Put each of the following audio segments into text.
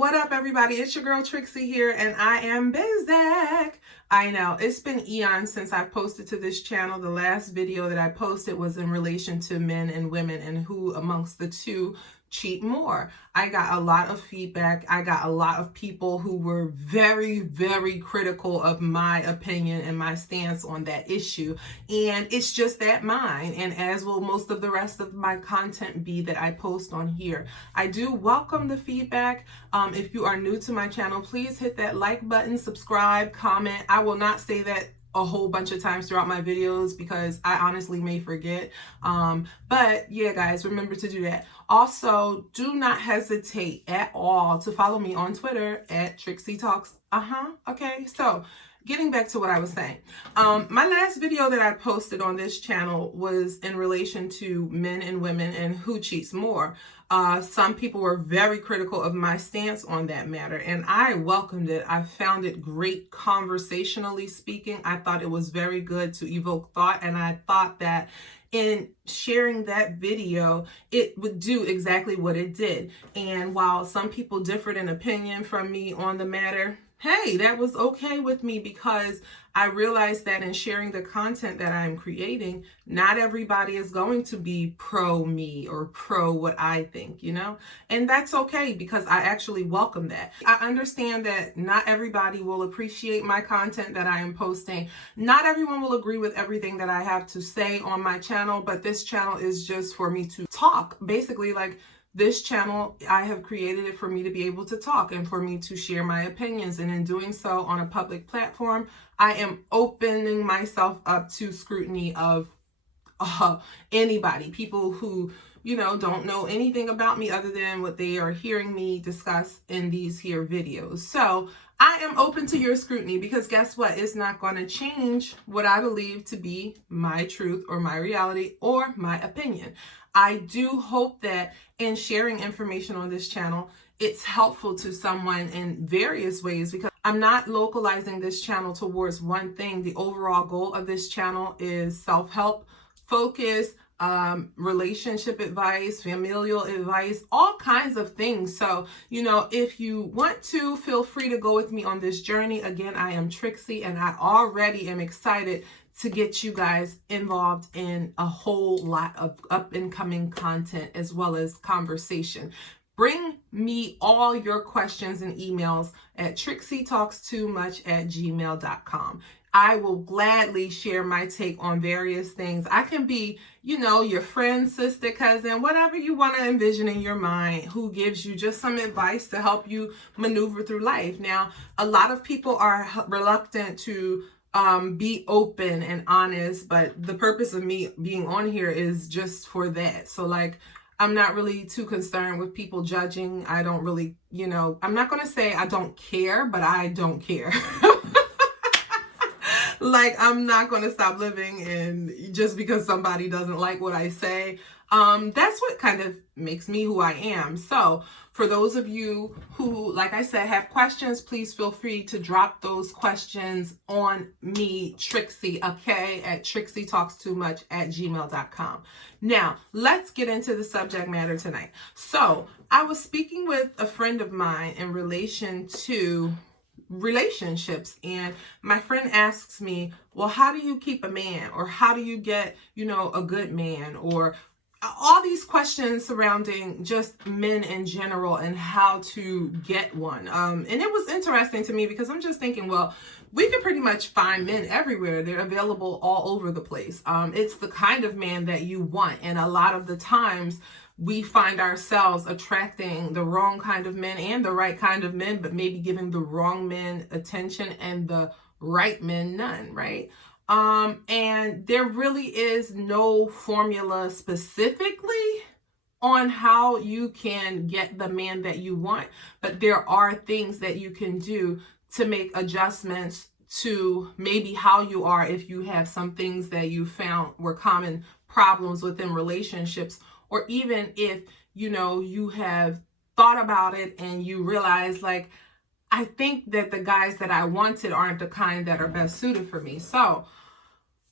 What up, everybody? It's your girl Trixie here, and I am Bizak. I know it's been eons since I've posted to this channel. The last video that I posted was in relation to men and women and who amongst the two cheat more. I got a lot of feedback. I got a lot of people who were very, very critical of my opinion and my stance on that issue. And it's just that mine, and as will most of the rest of my content be that I post on here. I do welcome the feedback. If you are new to my channel, please hit that like button, subscribe, comment. I will not say that a whole bunch of times throughout my videos because I honestly may forget. But yeah, guys, remember to do that. Also, do not hesitate at all to follow me on Twitter at Trixie Talks. Okay, so getting back to what I was saying. My last video that I posted on this channel was in relation to men and women and who cheats more. Some people were very critical of my stance on that matter, and I welcomed it. I found it great conversationally speaking. I thought it was very good to evoke thought, and I thought that in sharing that video, it would do exactly what it did. And while some people differed in opinion from me on the matter, hey, that was okay with me because I realized that in sharing the content that I'm creating, not everybody is going to be pro me or pro what I think, you know? And that's okay because I actually welcome that. I understand that not everybody will appreciate my content that I am posting. Not everyone will agree with everything that I have to say on my channel, but this channel is just for me to talk. Basically, like, this channel, I have created it for me to be able to talk and for me to share my opinions. And in doing so on a public platform, I am opening myself up to scrutiny of anybody, people who, you know, don't know anything about me other than what they are hearing me discuss in these here videos. So I am open to your scrutiny because guess what? It's not going to change what I believe to be my truth or my reality or my opinion. I do hope that in sharing information on this channel, it's helpful to someone in various ways because I'm not localizing this channel towards one thing. The overall goal of this channel is self-help, focus, relationship advice, familial advice, all kinds of things. So, you know, if you want to, feel free to go with me on this journey. Again, I am Trixie, and I already am excited to get you guys involved in a whole lot of up and coming content as well as conversation. Bring me all your questions and emails at trixietalkstoomuch@gmail.com. I will gladly share my take on various things. I can be, you know, your friend, sister, cousin, whatever you want to envision in your mind, who gives you just some advice to help you maneuver through life. Now, a lot of people are reluctant to be open and honest, but the purpose of me being on here is just for that. So like, I'm not really too concerned with people judging. I don't really, you know, I'm not going to say I don't care, but I don't care. Like, I'm not going to stop living, and just because somebody doesn't like what I say, that's what kind of makes me who I am. So for those of you who, like I said, have questions, please feel free to drop those questions on me, Trixie, okay, at trixietalkstoomuch@gmail.com. Now, let's get into the subject matter tonight. So I was speaking with a friend of mine in relation to relationships, and my friend asks me, well, how do you keep a man, or how do you get, you know, a good man, or all these questions surrounding just men in general and how to get one. And it was interesting to me because I'm just thinking, well, we can pretty much find men everywhere. They're available all over the place. It's the kind of man that you want, and a lot of the times we find ourselves attracting the wrong kind of men and the right kind of men, but maybe giving the wrong men attention and the right men none, right? And there really is no formula specifically on how you can get the man that you want, but there are things that you can do to make adjustments to maybe how you are if you have some things that you found were common problems within relationships, or even if, you know, you have thought about it and you realize, like, I think that the guys that I wanted aren't the kind that are best suited for me. So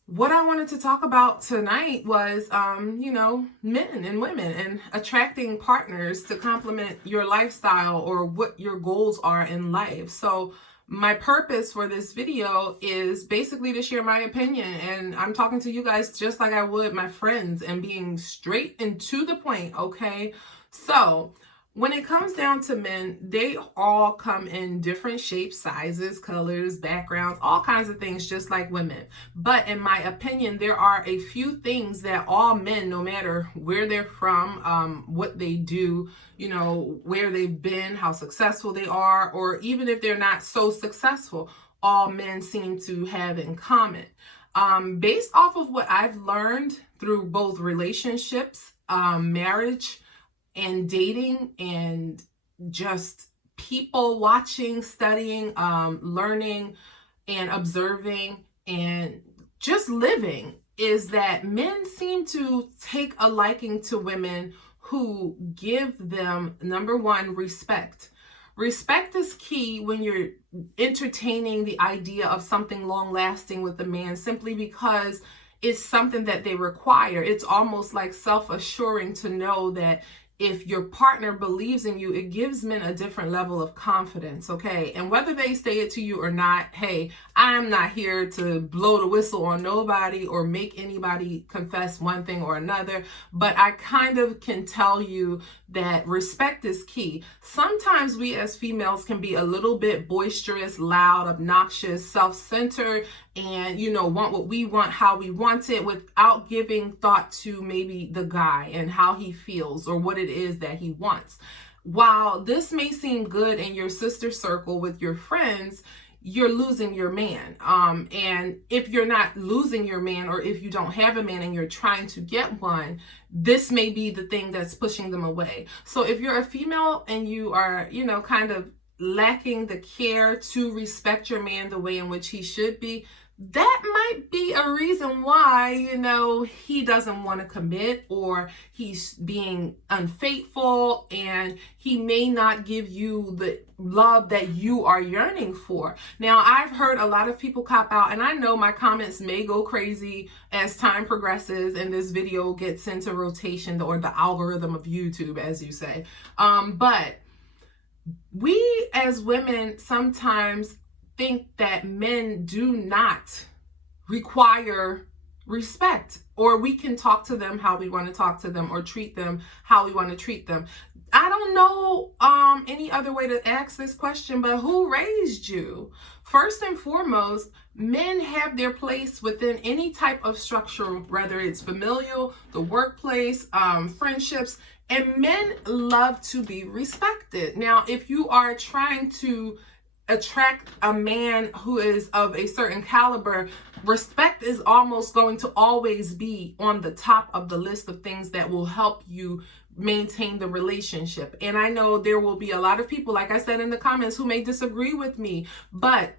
What I wanted to talk about tonight was, men and women and attracting partners to complement your lifestyle or what your goals are in life. So my purpose for this video is basically to share my opinion, and I'm talking to you guys just like I would my friends and being straight and to the point, okay? So when it comes down to men, they all come in different shapes, sizes, colors, backgrounds, all kinds of things, just like women. But in my opinion, there are a few things that all men, no matter where they're from, what they do, where they've been, how successful they are, or even if they're not so successful, all men seem to have in common. Based off of what I've learned through both relationships, marriage, and dating, and just people watching, studying, learning, and observing, and just living, is that men seem to take a liking to women who give them, number one, respect. Respect is key when you're entertaining the idea of something long lasting with a man, simply because it's something that they require. It's almost like self-assuring to know that if your partner believes in you, it gives men a different level of confidence, okay? And whether they say it to you or not, hey, I'm not here to blow the whistle on nobody or make anybody confess one thing or another, but I kind of can tell you that respect is key. Sometimes we as females can be a little bit boisterous, loud, obnoxious, self-centered, and want what we want, how we want it, without giving thought to maybe the guy and how he feels or what it is that he wants. While this may seem good in your sister circle with your friends, you're losing your man. And if you're not losing your man, or if you don't have a man and you're trying to get one, this may be the thing that's pushing them away. So if you're a female and you are, kind of lacking the care to respect your man the way in which he should be, that might be a reason why, he doesn't want to commit, or he's being unfaithful, and he may not give you the love that you are yearning for. Now, I've heard a lot of people cop out, and I know my comments may go crazy as time progresses and this video gets into rotation, or the algorithm of YouTube, as you say. But we as women sometimes think that men do not require respect, or we can talk to them how we want to talk to them, or treat them how we want to treat them. I don't know any other way to ask this question, but who raised you? First and foremost, men have their place within any type of structure, whether it's familial, the workplace, friendships, and men love to be respected. Now, if you are trying to attract a man who is of a certain caliber, respect is almost going to always be on the top of the list of things that will help you maintain the relationship. And I know there will be a lot of people, like I said in the comments, who may disagree with me, but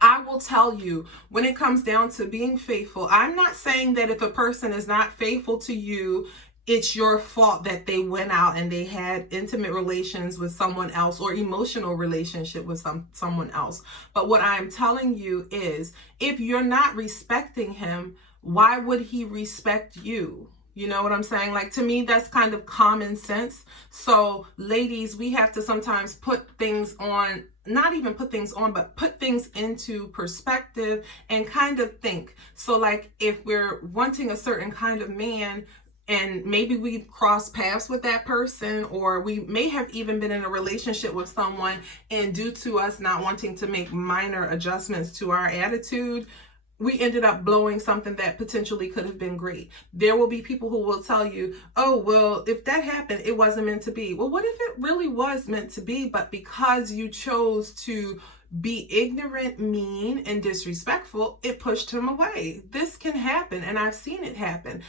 I will tell you, when it comes down to being faithful, I'm not saying that if a person is not faithful to you, it's your fault that they went out and they had intimate relations with someone else, or emotional relationship with someone else. But what I'm telling you is, if you're not respecting him, why would he respect you? You know what I'm saying? Like, to me, that's kind of common sense. So ladies, we have to sometimes put things on, not even put things on, but put things into perspective and kind of think. So like, if we're wanting a certain kind of man, and maybe we cross paths with that person, or we may have even been in a relationship with someone, and due to us not wanting to make minor adjustments to our attitude, we ended up blowing something that potentially could have been great. There will be people who will tell you, oh, well, if that happened, it wasn't meant to be. Well, what if it really was meant to be, but because you chose to be ignorant, mean, and disrespectful, it pushed him away? This can happen, and I've seen it happen.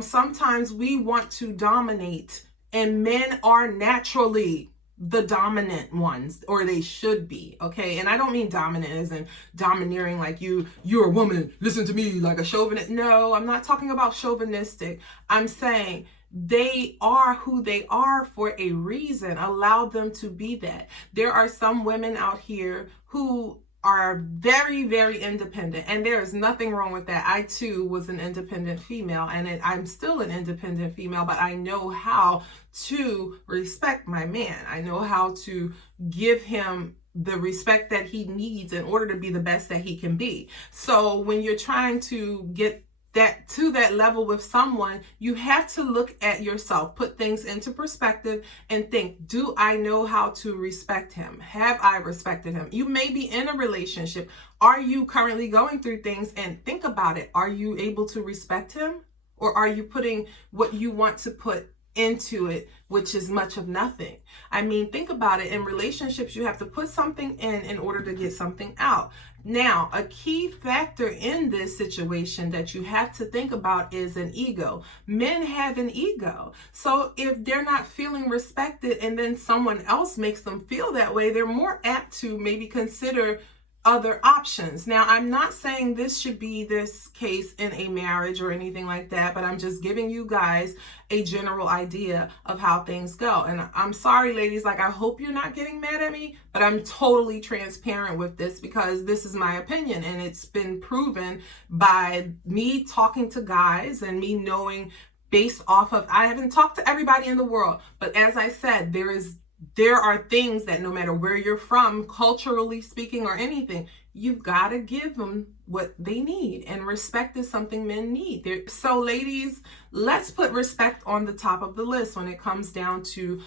Sometimes we want to dominate, and men are naturally the dominant ones, or they should be, okay? And I don't mean dominant as in domineering, like you're a woman, listen to me, like a chauvinist. No, I'm not talking about chauvinistic. I'm saying they are who they are for a reason. Allow them to be that. There are some women out here who are very, very independent, and there is nothing wrong with that. I too was an independent female, and I'm still an independent female, but I know how to respect my man. I know how to give him the respect that he needs in order to be the best that he can be. So when you're trying to get that to that level with someone, you have to look at yourself, put things into perspective, and think, do I know how to respect him? Have I respected him? You may be in a relationship. Are you currently going through things? And think about it. Are you able to respect him? Or are you putting what you want to put into it, which is much of nothing? I mean, think about it. In relationships, you have to put something in order to get something out. Now, a key factor in this situation that you have to think about is an ego. Men have an ego. So if they're not feeling respected and then someone else makes them feel that way, they're more apt to maybe consider other options. Now, I'm not saying this should be this case in a marriage or anything like that, but I'm just giving you guys a general idea of how things go. And I'm sorry, ladies, like, I hope you're not getting mad at me, but I'm totally transparent with this because this is my opinion, and it's been proven by me talking to guys and me knowing based off of, I haven't talked to everybody in the world, but as I said, there are things that no matter where you're from, culturally speaking or anything, you've got to give them what they need. And respect is something men need. So ladies, let's put respect on the top of the list when it comes down to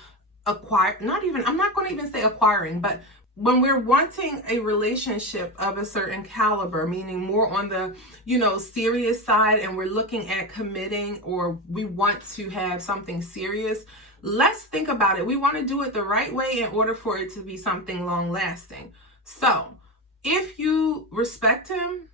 I'm not going to even say acquiring, but when we're wanting a relationship of a certain caliber, meaning more on the, serious side, and we're looking at committing, or we want to have something serious, let's think about it. We want to do it the right way in order for it to be something long lasting. So if you respect him,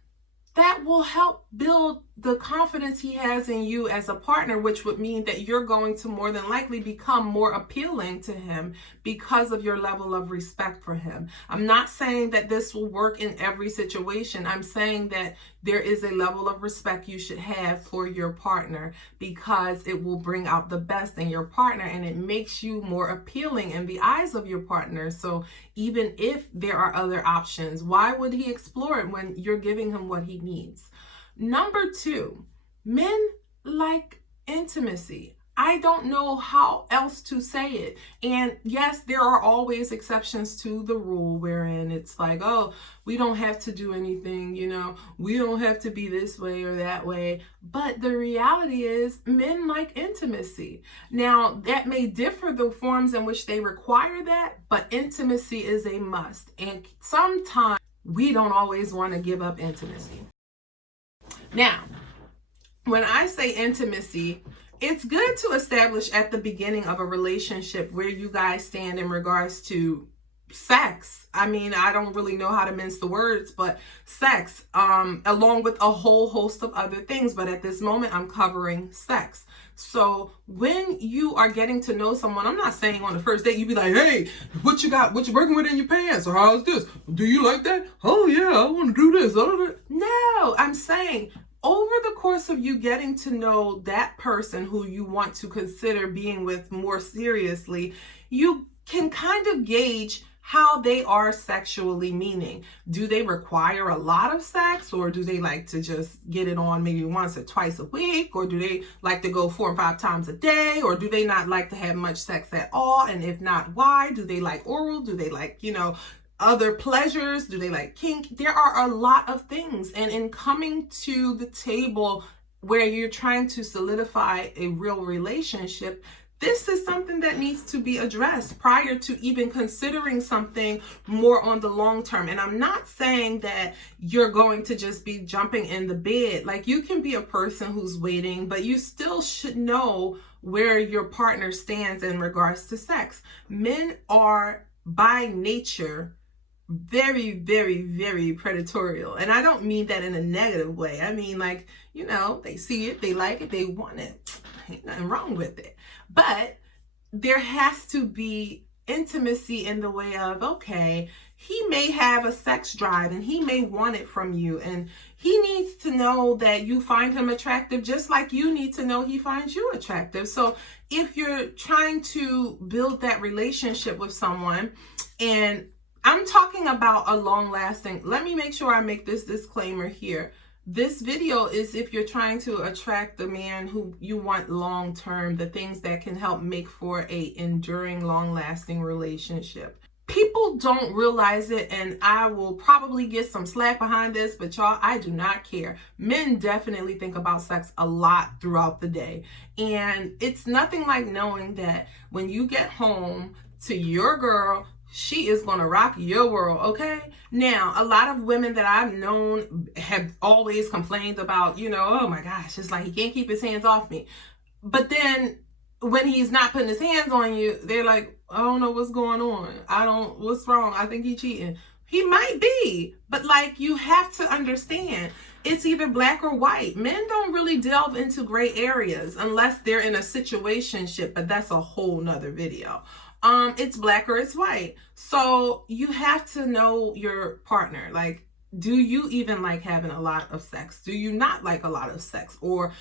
that will help build the confidence he has in you as a partner, which would mean that you're going to more than likely become more appealing to him because of your level of respect for him. I'm not saying that this will work in every situation. I'm saying that there is a level of respect you should have for your partner because it will bring out the best in your partner, and it makes you more appealing in the eyes of your partner. So even if there are other options, why would he explore it when you're giving him what he needs? Number 2, men like intimacy. I don't know how else to say it. And yes, there are always exceptions to the rule wherein it's like, oh, we don't have to do anything, we don't have to be this way or that way. But the reality is men like intimacy. Now, that may differ the forms in which they require that, but intimacy is a must. And sometimes we don't always want to give up intimacy. Now, when I say intimacy, it's good to establish at the beginning of a relationship where you guys stand in regards to sex. I mean, I don't really know how to mince the words, but sex, along with a whole host of other things. But at this moment, I'm covering sex. So when you are getting to know someone, I'm not saying on the first date, you be like, hey, what you got? What you working with in your pants? Or how's this? Do you like that? Oh yeah, I want to do this. No, I'm saying over the course of you getting to know that person who you want to consider being with more seriously, you can kind of gauge how they are sexually, meaning, do they require a lot of sex, or do they like to just get it on maybe once or twice a week, or do they like to go 4 or 5 times a day, or do they not like to have much sex at all? And if not, why? Do they like oral? Do they like, other pleasures? Do they like kink? There are a lot of things. And in coming to the table where you're trying to solidify a real relationship, this is something that needs to be addressed prior to even considering something more on the long term. And I'm not saying that you're going to just be jumping in the bed. Like, you can be a person who's waiting, but you still should know where your partner stands in regards to sex. Men are by nature very, very, very predatory. And I don't mean that in a negative way. I mean, like, they see it, they like it, they want it. Ain't nothing wrong with it. But there has to be intimacy in the way of, okay, he may have a sex drive and he may want it from you, and he needs to know that you find him attractive just like you need to know he finds you attractive. So if you're trying to build that relationship with someone, and I'm talking about a long lasting. Let me make sure I make this disclaimer here. This video is if you're trying to attract the man who you want long term, the things that can help make for a enduring, long lasting relationship. People don't realize it, and I will probably get some slack behind this, but y'all, I do not care. Men definitely think about sex a lot throughout the day. And it's nothing like knowing that when you get home to your girl, she is going to rock your world, okay? Now, a lot of women that I've known have always complained about, oh my gosh, it's like he can't keep his hands off me. But then when he's not putting his hands on you, they're like, I don't know what's going on. What's wrong? I think he's cheating. He might be, but like, you have to understand, it's either black or white. Men don't really delve into gray areas unless they're in a situationship, but that's a whole nother video. It's black or it's white. So you have to know your partner. Like, do you even like having a lot of sex? Do you not like a lot of sex? Or,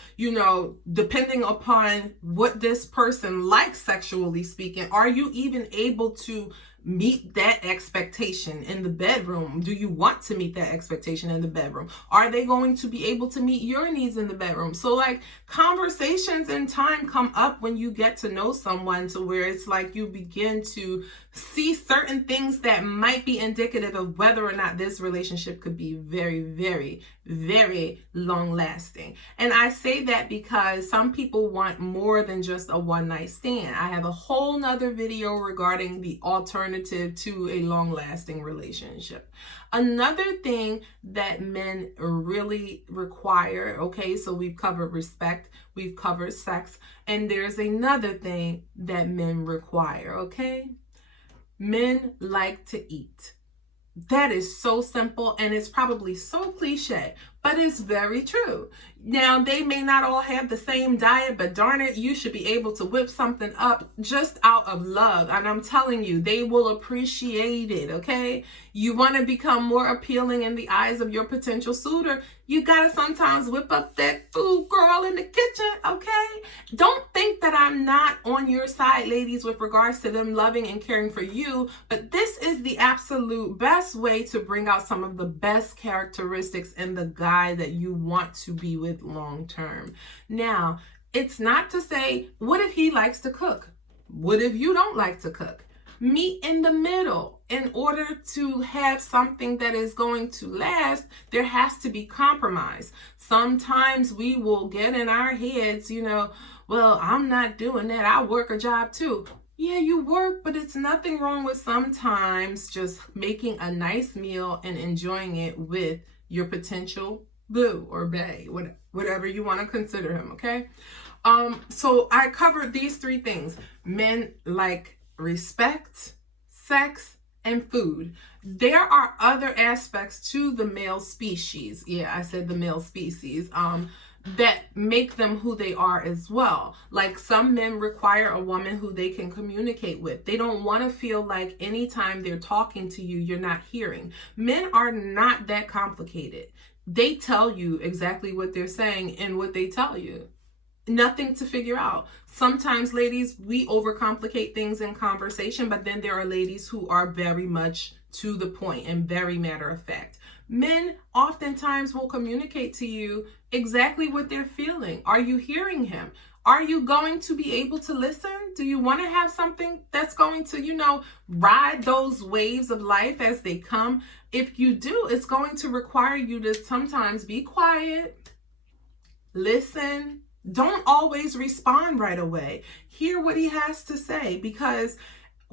depending upon what this person likes sexually speaking, are you even able to meet that expectation in the bedroom? Do you want to meet that expectation in the bedroom? Are they going to be able to meet your needs in the bedroom? So like, conversations and time come up when you get to know someone, to where it's like you begin to see certain things that might be indicative of whether or not this relationship could be very, very, very long lasting. And I say that because some people want more than just a one night stand. I have a whole nother video regarding the alternative to a long lasting relationship. Another thing that men really require, okay, so we've covered respect, we've covered sex, and there's another thing that men require, okay? Men like to eat. That is so simple, and it's probably so cliche, but it's very true. Now, they may not all have the same diet, but darn it, you should be able to whip something up just out of love. And I'm telling you, they will appreciate it, okay? You want to become more appealing in the eyes of your potential suitor, you got to sometimes whip up that food, girl, in the kitchen, okay? Don't think that I'm not on your side, ladies, with regards to them loving and caring for you, but this is the absolute best way to bring out some of the best characteristics in the guy that you want to be with long term. Now, it's not to say, what if he likes to cook? What if you don't like to cook? Meet in the middle. In order to have something that is going to last, there has to be compromise. Sometimes we will get in our heads, well, I'm not doing that. I work a job too. Yeah, you work, but it's nothing wrong with sometimes just making a nice meal and enjoying it with your potential boo or bae, whatever you want to consider him, okay? So I covered these three things. Men like respect, sex, and food. There are other aspects to the male species. Yeah, I said the male species. That make them who they are as well. Like, some men require a woman who they can communicate with. They don't want to feel like anytime they're talking to you, you're not hearing. Men are not that complicated. They tell you exactly what they're saying and what they tell you. Nothing to figure out. Sometimes, ladies, we overcomplicate things in conversation, but then there are ladies who are very much to the point and very matter of fact. Men oftentimes will communicate to you exactly what they're feeling. Are you hearing him? Are you going to be able to listen? Do you want to have something that's going to, ride those waves of life as they come? If you do, it's going to require you to sometimes be quiet, listen. Don't always respond right away. Hear what he has to say, because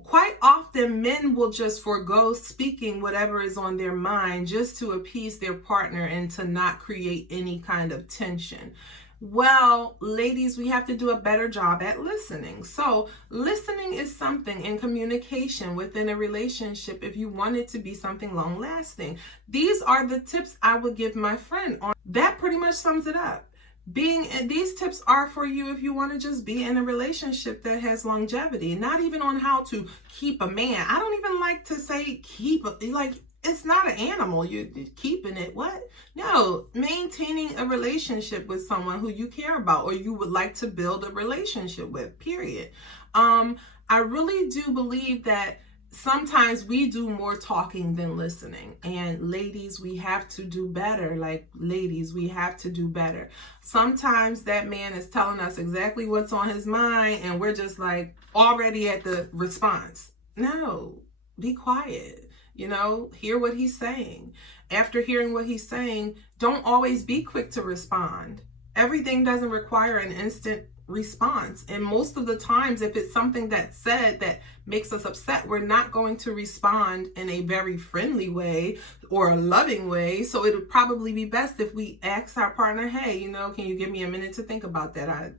quite often men will just forego speaking whatever is on their mind just to appease their partner and to not create any kind of tension. Well, ladies, we have to do a better job at listening. So listening is something in communication within a relationship if you want it to be something long lasting. These are the tips I would give my friend on. That pretty much sums it up. These tips are for you if you want to just be in a relationship that has longevity, not even on how to keep a man. I don't even like to say keep, like, it's not an animal. You're keeping it. What? No, maintaining a relationship with someone who you care about or you would like to build a relationship with, period. I really do believe that sometimes we do more talking than listening. And ladies, we have to do better. Like, ladies, we have to do better. Sometimes that man is telling us exactly what's on his mind, and we're just like already at the response. No, be quiet. Hear what he's saying. After hearing what he's saying, don't always be quick to respond. Everything doesn't require an instant response. And most of the times, if it's something that's said that makes us upset, we're not going to respond in a very friendly way or a loving way. So it would probably be best if we ask our partner, hey, can you give me a minute to think about that?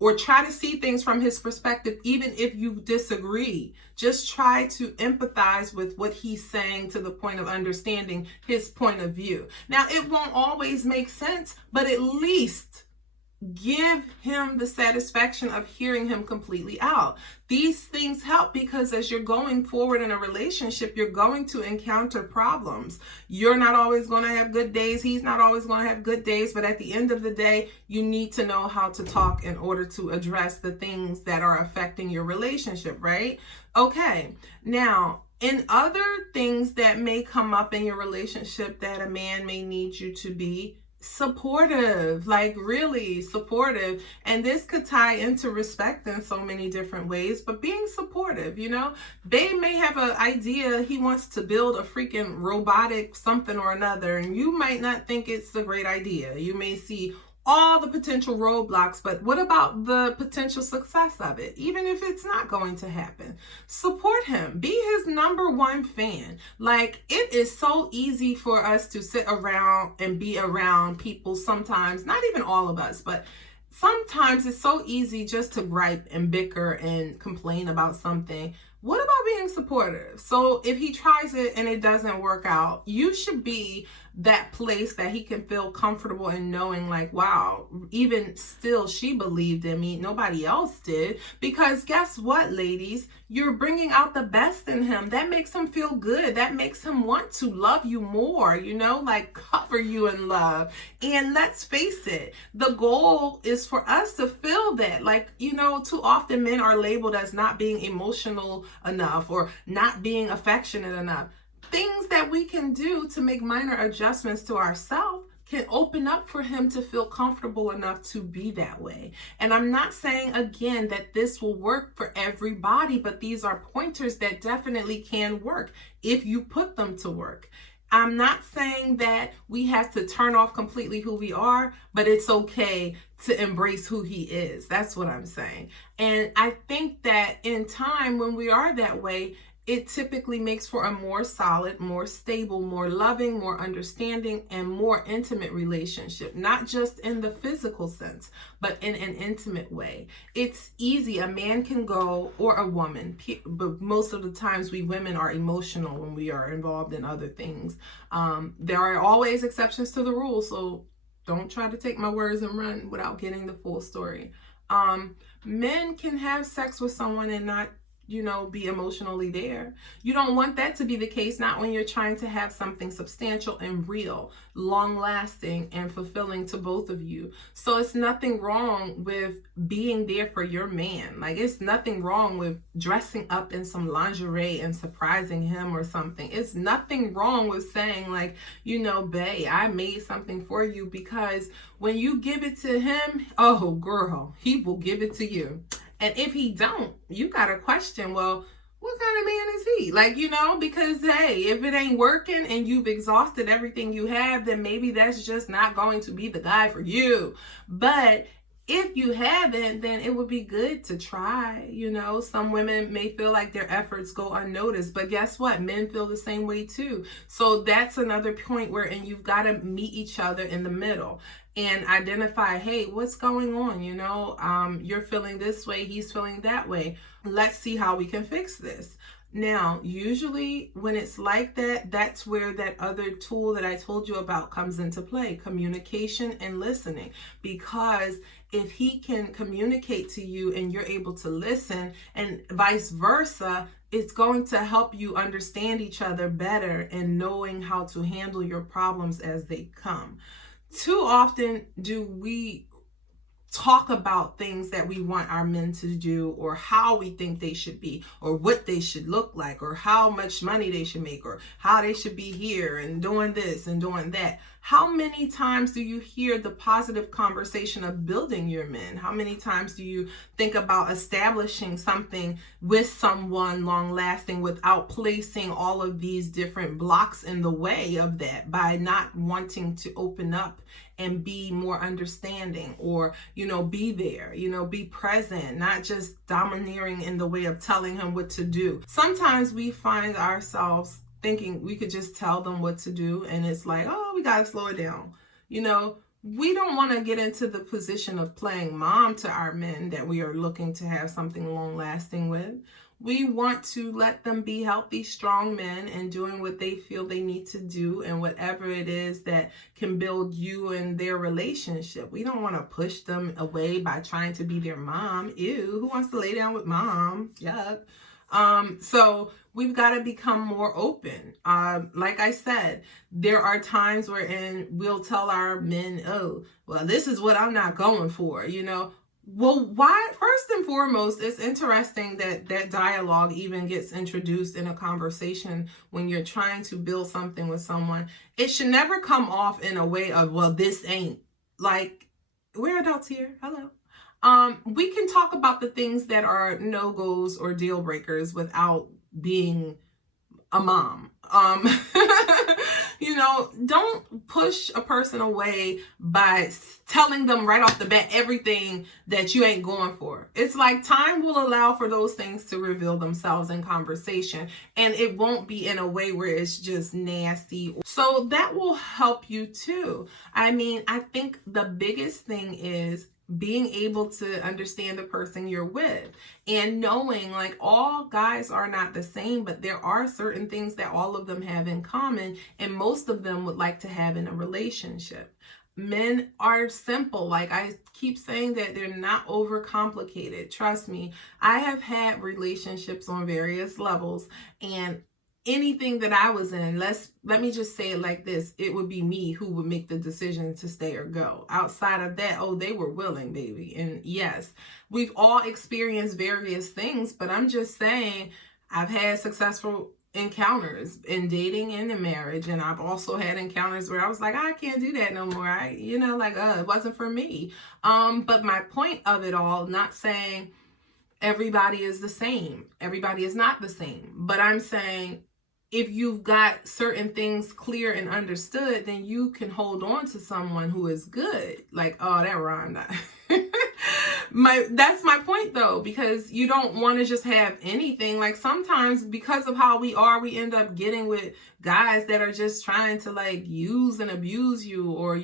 Or try to see things from his perspective, even if you disagree. Just try to empathize with what he's saying to the point of understanding his point of view. Now, it won't always make sense, but at least give him the satisfaction of hearing him completely out. These things help because as you're going forward in a relationship, you're going to encounter problems. You're not always going to have good days. He's not always going to have good days. But at the end of the day, you need to know how to talk in order to address the things that are affecting your relationship, right? Okay. Now, in other things that may come up in your relationship that a man may need you to be supportive, like really supportive. And this could tie into respect in so many different ways, but being supportive, they may have an idea he wants to build a freaking robotic something or another, and you might not think it's a great idea. You may see all the potential roadblocks, but what about the potential success of it? Even if it's not going to happen, support him. Be his number one fan. Like, it is so easy for us to sit around and be around people sometimes, not even all of us, but sometimes it's so easy just to gripe and bicker and complain about something. What about being supportive? So if he tries it and it doesn't work out, you should be that place that he can feel comfortable in knowing, like, wow, even still, she believed in me. Nobody else did. Because guess what, ladies? You're bringing out the best in him. That makes him feel good. That makes him want to love you more, like cover you in love. And let's face it, the goal is for us to feel that. Like, too often men are labeled as not being emotional enough or not being affectionate enough. Things that we can do to make minor adjustments to ourselves can open up for him to feel comfortable enough to be that way. And I'm not saying, again, that this will work for everybody, but these are pointers that definitely can work if you put them to work. I'm not saying that we have to turn off completely who we are, but it's okay to embrace who he is. That's what I'm saying. And I think that in time, when we are that way, it typically makes for a more solid, more stable, more loving, more understanding, and more intimate relationship, not just in the physical sense, but in an intimate way. It's easy. A man can go, or a woman, but most of the times we women are emotional when we are involved in other things. There are always exceptions to the rule, so don't try to take my words and run without getting the full story. Men can have sex with someone and not be emotionally there. You don't want that to be the case, not when you're trying to have something substantial and real, long lasting and fulfilling to both of you. So it's nothing wrong with being there for your man. Like, it's nothing wrong with dressing up in some lingerie and surprising him or something. It's nothing wrong with saying, like, bae, I made something for you, because when you give it to him, oh girl, he will give it to you. And if he don't, you got to question, well, what kind of man is he? Like, because, hey, if it ain't working and you've exhausted everything you have, then maybe that's just not going to be the guy for you. But if you haven't, then it would be good to try. Some women may feel like their efforts go unnoticed, but guess what? Men feel the same way too. So that's another point wherein you've got to meet each other in the middle and identify, hey, what's going on? You're feeling this way, he's feeling that way. Let's see how we can fix this. Now, usually when it's like that, that's where that other tool that I told you about comes into play, communication and listening. Because if he can communicate to you and you're able to listen, and vice versa, it's going to help you understand each other better and knowing how to handle your problems as they come. Too often do we talk about things that we want our men to do, or how we think they should be, or what they should look like, or how much money they should make, or how they should be here and doing this and doing that. How many times do you hear the positive conversation of building your men? How many times do you think about establishing something with someone long lasting without placing all of these different blocks in the way of that, by not wanting to open up and be more understanding, or, be there, be present, not just domineering in the way of telling him what to do. Sometimes we find ourselves thinking we could just tell them what to do, and it's like, oh, we gotta slow it down. We don't want to get into the position of playing mom to our men that we are looking to have something long lasting with. We want to let them be healthy, strong men and doing what they feel they need to do, and whatever it is that can build you and their relationship. We don't want to push them away by trying to be their mom. Ew, who wants to lay down with mom? Yuck. So we've got to become more open. Like I said, there are times wherein we'll tell our men, oh, well, this is what I'm not going for, Well, why? First and foremost, it's interesting that that dialogue even gets introduced in a conversation when you're trying to build something with someone. It should never come off in a way of, well, this ain't. Like, we're adults here. Hello. We can talk about the things that are no-goes or deal breakers without being a mom. Don't push a person away by telling them right off the bat everything that you ain't going for. It's like time will allow for those things to reveal themselves in conversation, and it won't be in a way where it's just nasty. So that will help you too. I think the biggest thing is being able to understand the person you're with, and knowing like all guys are not the same, but there are certain things that all of them have in common, and most of them would like to have in a relationship. Men are simple. Like I keep saying that they're not overcomplicated. Trust me, I have had relationships on various levels, and anything that I was in, let me just say it like this, it would be me who would make the decision to stay or go. Outside of that, oh, they were willing, baby. And yes, we've all experienced various things, but I'm just saying I've had successful encounters in dating and in marriage, and I've also had encounters where I was like, I can't do that no more. It wasn't for me. But my point of it all, not saying everybody is the same. Everybody is not the same. But I'm saying if you've got certain things clear and understood, then you can hold on to someone who is good. Like, oh, that rhymed. That's my point though, because you don't want to just have anything. Like sometimes because of how we are, we end up getting with guys that are just trying to like use and abuse you, or,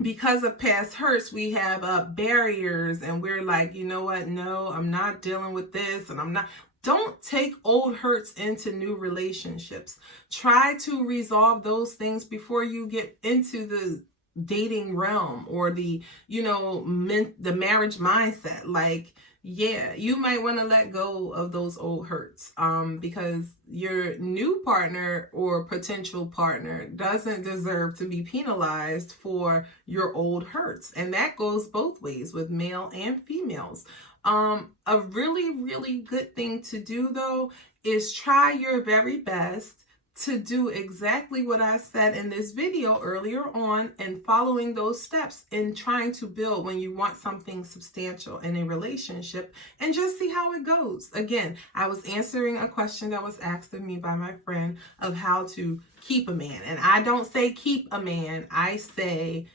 because of past hurts, we have barriers, and we're like, you know what? No, I'm not dealing with this, and I'm not. Don't take old hurts into new relationships. Try to resolve those things before you get into the dating realm or the marriage mindset. Like, yeah, you might want to let go of those old hurts because your new partner or potential partner doesn't deserve to be penalized for your old hurts. And that goes both ways with male and females. A really, really good thing to do though is try your very best to do exactly what I said in this video earlier on, and following those steps in trying to build when you want something substantial in a relationship, and just see how it goes. Again, I was answering a question that was asked of me by my friend of how to keep a man. And I don't say keep a man, I say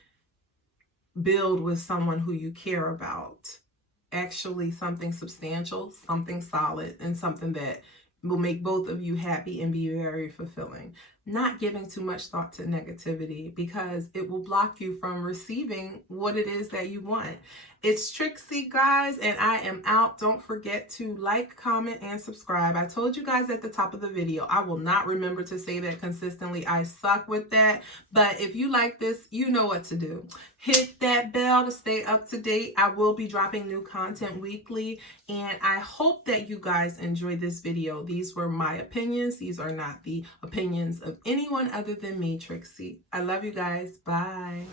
build with someone who you care about. Actually something substantial, something solid, and something that will make both of you happy and be very fulfilling. Not giving too much thought to negativity, because it will block you from receiving what it is that you want. It's Trixie, guys, and I am out. Don't forget to like, comment, and subscribe. I told you guys at the top of the video, I will not remember to say that consistently. I suck with that. But if you like this, you know what to do. Hit that bell to stay up to date. I will be dropping new content weekly, and I hope that you guys enjoyed this video. These were my opinions. These are not the opinions of anyone other than me, Trixie. I love you guys. Bye.